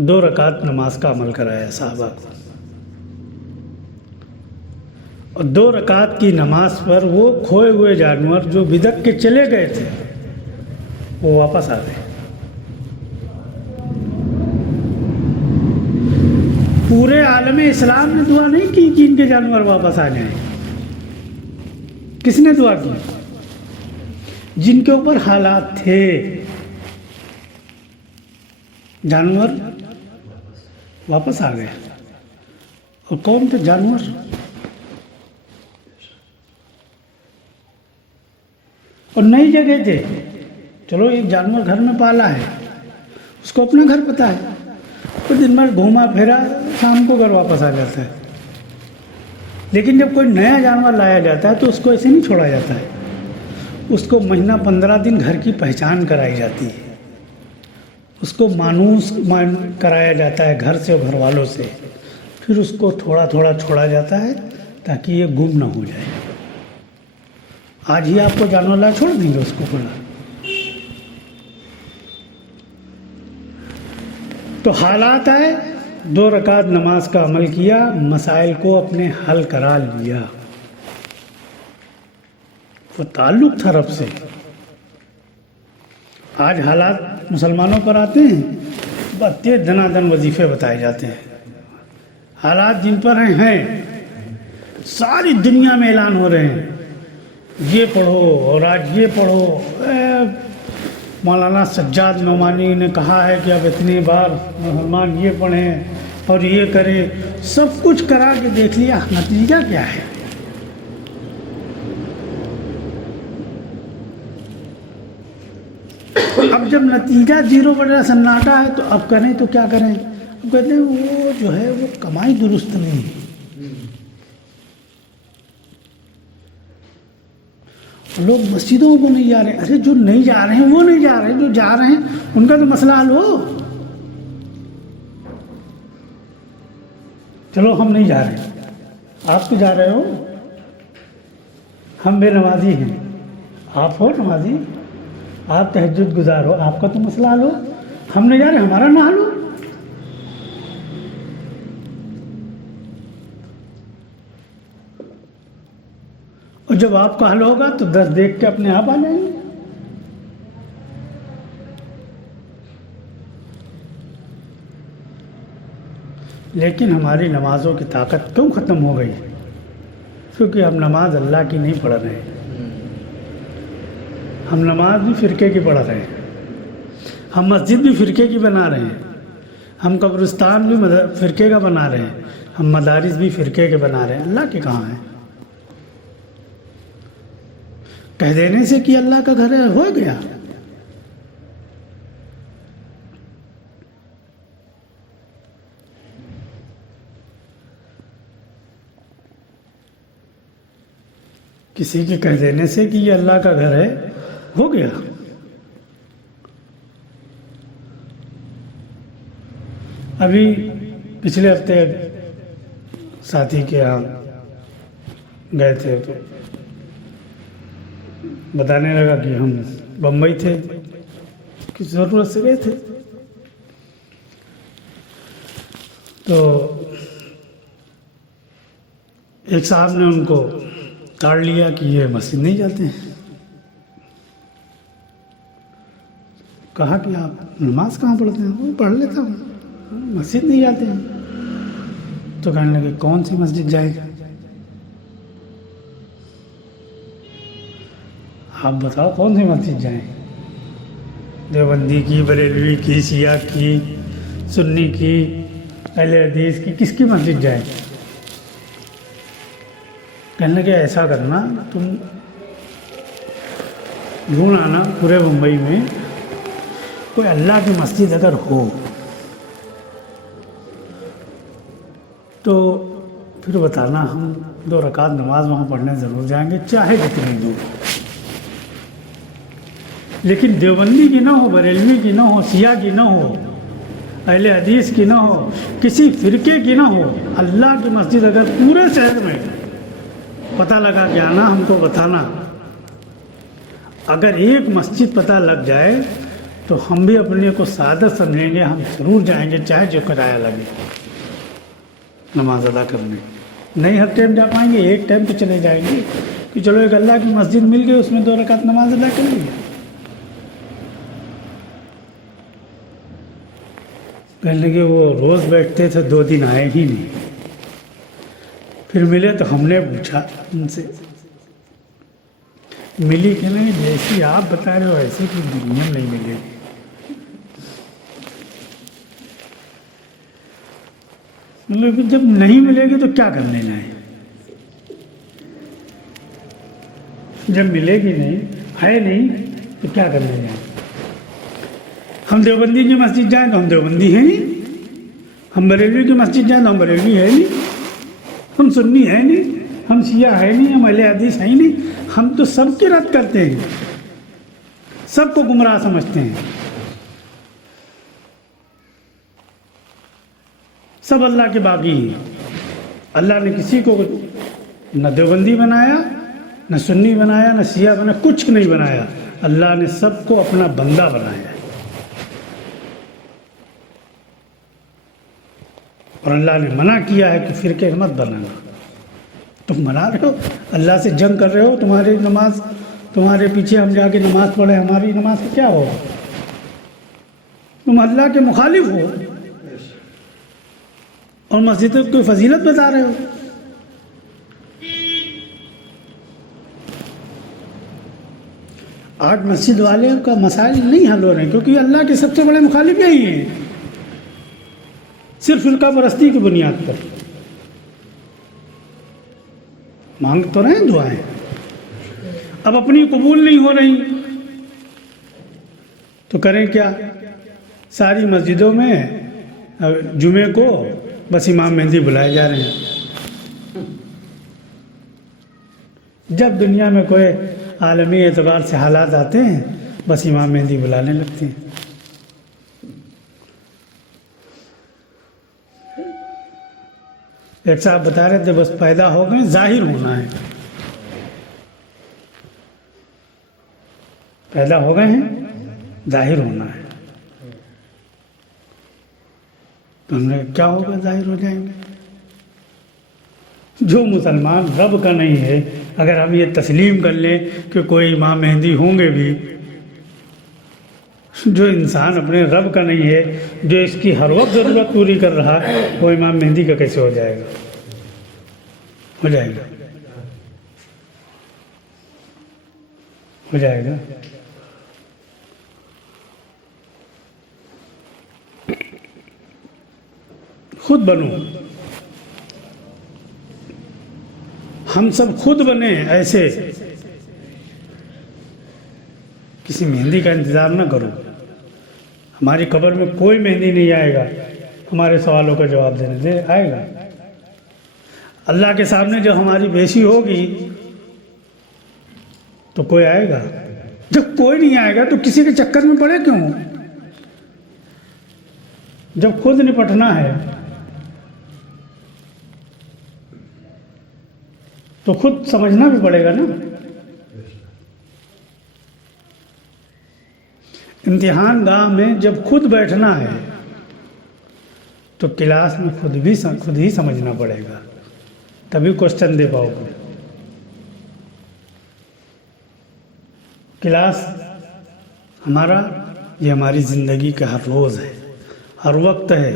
2 रकात नमाज का अमल कराया साहबा को, और 2 रकात की नमाज पर वो खोए हुए जानवर जो बिदक के चले गए थे वो वापस आ गए। पूरे आलम इस्लाम ने दुआ नहीं की कि इनके जानवर वापस आ जाएं। किसने दुआ की? जिनके ऊपर हालात थे, जानवर वापस आ गए। और कौन थे जानवर? और नई जगह थे। चलो एक जानवर घर में पाला है, उसको अपना घर पता है, तो दिन भर घूमा फिरा, शाम को घर वापस आ जाता है। लेकिन जब कोई नया जानवर लाया जाता है तो उसको ऐसे नहीं छोड़ा जाता है, उसको महीना 15 दिन घर की पहचान कराई जाती है, उसको मानूस कराया जाता है घर से और घर वालों से, फिर उसको थोड़ा थोड़ा छोड़ा जाता है ताकि ये गुम ना हो जाए। आज ही आपको जानवर ला छोड़ देंगे उसको खुला। तो हालात आए, 2 रकात नमाज का अमल किया, मसाइल को अपने हल करा लिया। वो ताल्लुक था रब से। आज हालात मुसलमानों पर आते हैं, बत्ते दनादन वजीफे बताए जाते हैं। हालात जिन पर हैं सारी दुनिया में ऐलान हो रहे हैं, ये पढ़ो और आज ये पढ़ो। मौलाना सज्जाद नोमानी ने कहा है कि अब इतनी बार मुसलमान ये पढ़ें और ये करें, सब कुछ करा के देख लिया, नतीजा क्या है? अब जब नतीजा 0 बटा सन्नाटा है तो अब करें तो क्या करें? अब कहते हैं वो जो है वो कमाई दुरुस्त नहीं है। लोग मस्जिदों को नहीं जा रहे। अरे जो नहीं जा रहे हैं वो नहीं जा रहे, जो जा रहे हैं उनका तो मसला हल हो। चलो हम नहीं जा रहे, आप तो जा रहे हो, हम बेनमाजी हैं, आप हो नमाजी, आप तहज्जुद गुजार हो, आपका तो मसला हल हो। हम नहीं जा रहे, हमारा ना हल हो। और जब आपका हल होगा तो 10 देख के अपने आप आ जाएंगे। लेकिन हमारी नमाजों की ताकत क्यों ख़त्म हो गई? क्योंकि हम नमाज अल्लाह की नहीं पढ़ रहे हैं, हम नमाज भी फ़िरके की पढ़ रहे हैं, हम मस्जिद भी फ़िरके की बना रहे हैं, हम कब्रिस्तान भी फ़िरके का बना रहे हैं, हम मदारिस भी फ़िरके के बना रहे हैं। अल्लाह के कहाँ हैं? कह देने से कि अल्लाह का घर है हो गया। किसी के कह देने से कि ये अल्लाह का घर है हो गया। अभी पिछले हफ्ते साथी के यहाँ गए थे तो बताने लगा कि हम बम्बई थे, किसी ज़रूरत से गए थे। तो एक साहब ने उनको ताड़ लिया कि ये मस्जिद नहीं जाते हैं। कहा कि आप नमाज कहाँ पढ़ते हैं? वो पढ़ लेता हूँ, मस्जिद नहीं जाते हैं। तो कहने लगे कौन सी मस्जिद जाएगा? आप बताओ कौन सी मस्जिद जाएं? देवबंदी की, बरेलवी की, शिया की, सुन्नी की, अहले हदीस की, किसकी मस्जिद जाएं? कहने लगे ऐसा करना, तुम ढूंढ आना पूरे मुंबई में कोई अल्लाह की मस्जिद अगर हो तो फिर बताना, हम 2 रकात नमाज वहाँ पढ़ने ज़रूर जाएंगे, चाहे जितनी दूर। लेकिन देवबंदी की ना हो, बरेलवी की ना हो, शिया की ना हो, अहले हदीस की ना हो, किसी फ़िरके की ना हो, अल्लाह की मस्जिद अगर पूरे शहर में पता लगा के आना, हमको बताना। अगर एक मस्जिद पता लग जाए तो तो हम भी अपने को सादत समझेंगे, हम ज़रूर जाएंगे चाहे जो किराया लगे नमाज अदा करने। नहीं हर टाइम जा पाएंगे, एक टाइम तो चले जाएंगे कि चलो एक अल्लाह की मस्जिद मिल गई, उसमें 2 रकात नमाज अदा कर लिया। कहने लगे वो रोज़ बैठते थे, 2 दिन आए ही नहीं। फिर मिले तो हमने पूछा उनसे, मिली कि नहीं? जैसी आप बता रहे हो ऐसी कोई दुनिया नहीं मिलेगी। मतलब जब नहीं मिलेगी तो क्या कर लेना है? जब मिलेगी नहीं, है नहीं, तो क्या कर लेना है? हम देवबंदी की मस्जिद जाएं तो हम देवबंदी है नहीं, हम बरेलवी की मस्जिद जाएं तो हम बरेलवी है नहीं, हम सुन्नी है नहीं, हम शिया है नहीं, हम अहले हदीस है ही नहीं। हम तो सबके रद्द करते हैं, सबको गुमराह समझते हैं। सब अल्लाह के बागी हैं। अल्लाह ने किसी को न देवबंदी बनाया, न सुन्नी बनाया, न शिया बनाया, कुछ नहीं बनाया। अल्लाह ने सबको अपना बंदा बनाया है। और अल्लाह ने मना किया है कि फिरके मत बनाना। तुम बना रहे हो, अल्लाह से जंग कर रहे हो, तुम्हारी नमाज, तुम्हारे पीछे हम जाके नमाज पढ़े, हमारी नमाज का क्या होगा? तुम अल्लाह के मुखालिफ हो और मस्जिद की फजीलत बता रहे हो। आज मस्जिद वाले का मसाइल नहीं हल हो रहे हैं क्योंकि अल्लाह के सबसे बड़े मुखालिफ यही हैं, सिर्फ फिरका परस्ती की बुनियाद पर। मांग तो रहे हैं दुआएं, अब अपनी कबूल नहीं हो रही तो करें क्या? सारी मस्जिदों में जुमे को बस इमाम मेहंदी बुलाए जा रहे हैं। जब दुनिया में कोई आलमी एतबार से हालात आते हैं, बस इमाम मेहंदी बुलाने लगते हैं। एक साहब बता रहे थे, बस पैदा हो गए, जाहिर होना है। पैदा हो गए हैं, जाहिर होना है। तो हमने क्या होगा? जाहिर हो जाएंगे। जो मुसलमान रब का नहीं है, अगर हम ये तस्लीम कर लें कि कोई इमाम मेहंदी होंगे भी, जो इंसान अपने रब का नहीं है, जो इसकी हर वक्त ज़रूरत पूरी कर रहा है, वो इमाम मेहंदी का कैसे हो जाएगा? हो जाएगा, हो जाएगा। खुद बनो, हम सब खुद बने ऐसे। किसी मेहंदी का इंतज़ार ना करो। हमारी कब्र में कोई मेहंदी नहीं आएगा हमारे सवालों का जवाब देने दे आएगा। अल्लाह के सामने जब हमारी बेइज्जती होगी तो कोई आएगा। जब कोई नहीं आएगा तो किसी के चक्कर में पड़े क्यों? जब खुद निपटना है तो खुद समझना भी पड़ेगा ना। इम्तिहान गाह में जब खुद बैठना है तो क्लास में खुद ही समझना पड़ेगा, तभी क्वेश्चन दे पाओगे। क्लास हमारा, ये हमारी ज़िंदगी का हर रोज़ है, हर वक्त है।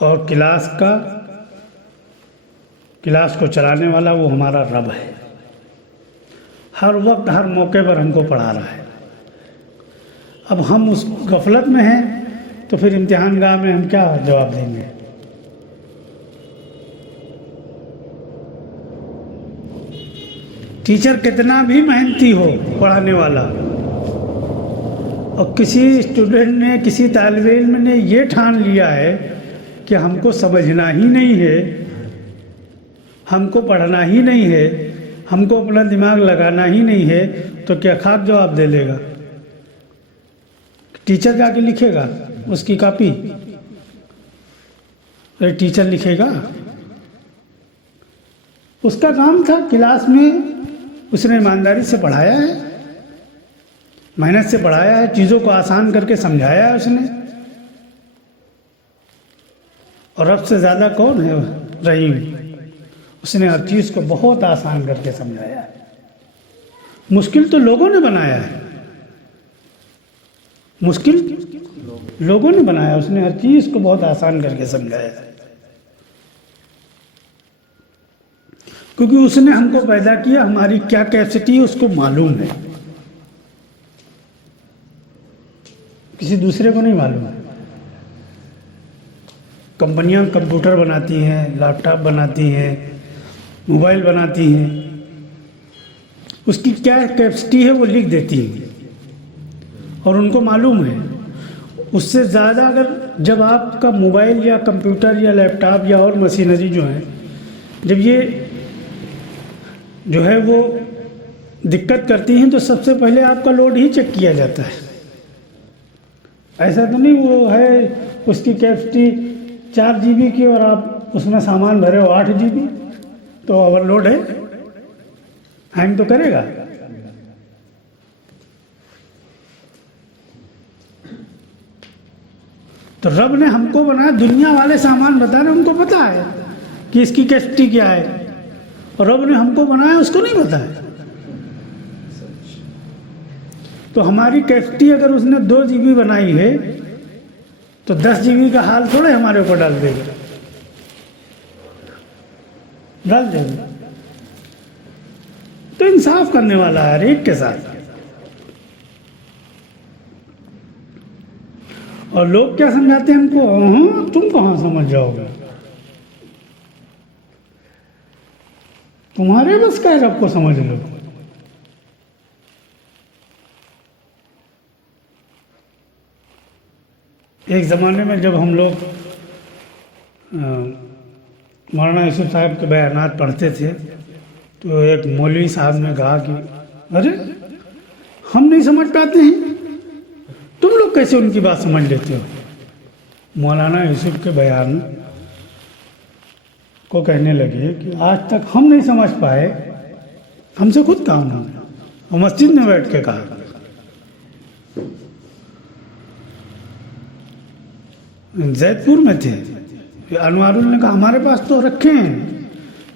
और क्लास को चलाने वाला वो हमारा रब है। हर वक्त हर मौके पर हमको पढ़ा रहा है। अब हम उस गफलत में हैं तो फिर इम्तिहान गाह में हम क्या जवाब देंगे? टीचर कितना भी मेहनती हो पढ़ाने वाला, और किसी स्टूडेंट ने, किसी तालिब इल्म ने ये ठान लिया है कि हमको समझना ही नहीं है, हमको पढ़ना ही नहीं है, हमको अपना दिमाग लगाना ही नहीं है, तो क्या खाक जवाब दे लेगा? टीचर क्या के लिखेगा उसकी कॉपी? अरे टीचर लिखेगा? उसका काम था क्लास में उसने ईमानदारी से पढ़ाया है, मेहनत से पढ़ाया है, चीज़ों को आसान करके समझाया है उसने। और रब से ज़्यादा कौन है? रहीम। उसने हर चीज़ को बहुत आसान करके समझाया है। मुश्किल तो लोगों ने बनाया है, मुश्किल लोगों ने बनाया, उसने हर चीज़ को बहुत आसान करके समझाया है। क्योंकि उसने हमको पैदा किया, हमारी क्या कैपेसिटी है उसको मालूम है, किसी दूसरे को नहीं मालूम है। कंपनियां कंप्यूटर बनाती हैं, लैपटॉप बनाती हैं, मोबाइल बनाती हैं, उसकी क्या कैपेसिटी है वो लिख देती हैं और उनको मालूम है। उससे ज़्यादा अगर जब आपका मोबाइल या कंप्यूटर या लैपटॉप या और मशीनरी जो है, जब ये जो है वो दिक्कत करती हैं तो सबसे पहले आपका लोड ही चेक किया जाता है। ऐसा तो नहीं वो है उसकी कैपेसिटी 4 GB की और आप उसमें सामान भरे हो 8 GB, तो ओवरलोड है, हैंग तो करेगा। तो रब ने हमको बनाया, दुनिया वाले सामान बता रहे, उनको पता है कि इसकी कैपेसिटी क्या है, और रब ने हमको बनाया उसको नहीं पता है। तो हमारी कैपेसिटी अगर उसने 2 GB बनाई है तो 10 GB का हाल थोड़े हमारे ऊपर डाल देगा, डाल देगा। तो इंसाफ करने वाला है हर एक के साथ। और लोग क्या समझाते हैं हमको, हाँ तुम कहाँ समझ जाओगे, तुम्हारे बस का है रब को समझ लो। एक ज़माने में जब हम लोग मौलाना यूसुफ साहब के बयानात पढ़ते थे तो एक मौलवी साहब ने कहा कि अरे हम नहीं समझ पाते हैं, तुम लोग कैसे उनकी बात समझ लेते हो। मौलाना यूसुफ के बयान को कहने लगे कि आज तक हम नहीं समझ पाए, हमसे खुद कहा उन्होंने, और मस्जिद में बैठ के कहा। जैदपुर में थे, अनवारुल ने कहा हमारे पास तो रखे हैं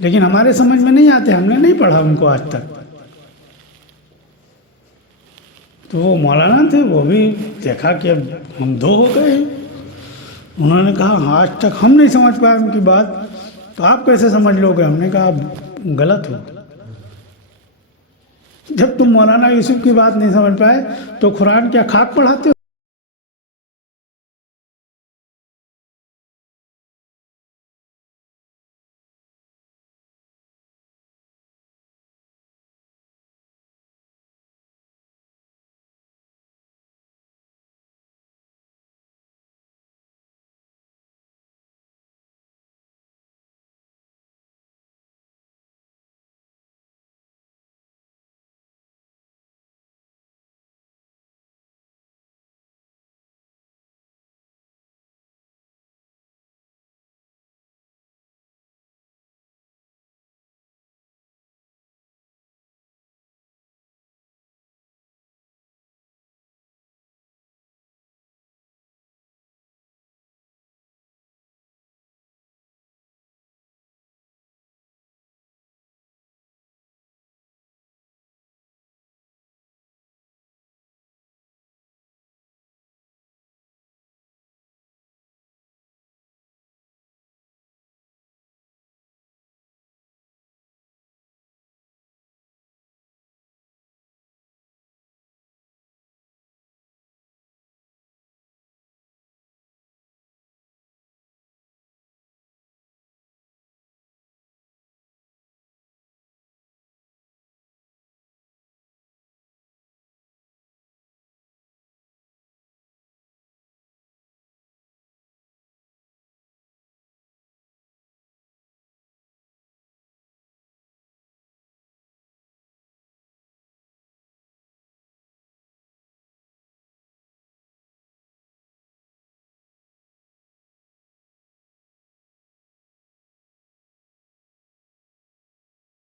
लेकिन हमारे समझ में नहीं आते, हमने नहीं पढ़ा उनको आज तक। तो वो मौलाना थे, वो भी देखा कि अब हम 2 हो गए। उन्होंने कहा आज तक हम नहीं समझ पाए उनकी बात, तो आप कैसे समझ लोगे। हमने कहा आप गलत हो, जब तुम मौलाना यूसुफ की बात नहीं समझ पाए तो कुरान क्या खाक पढ़ाते हो।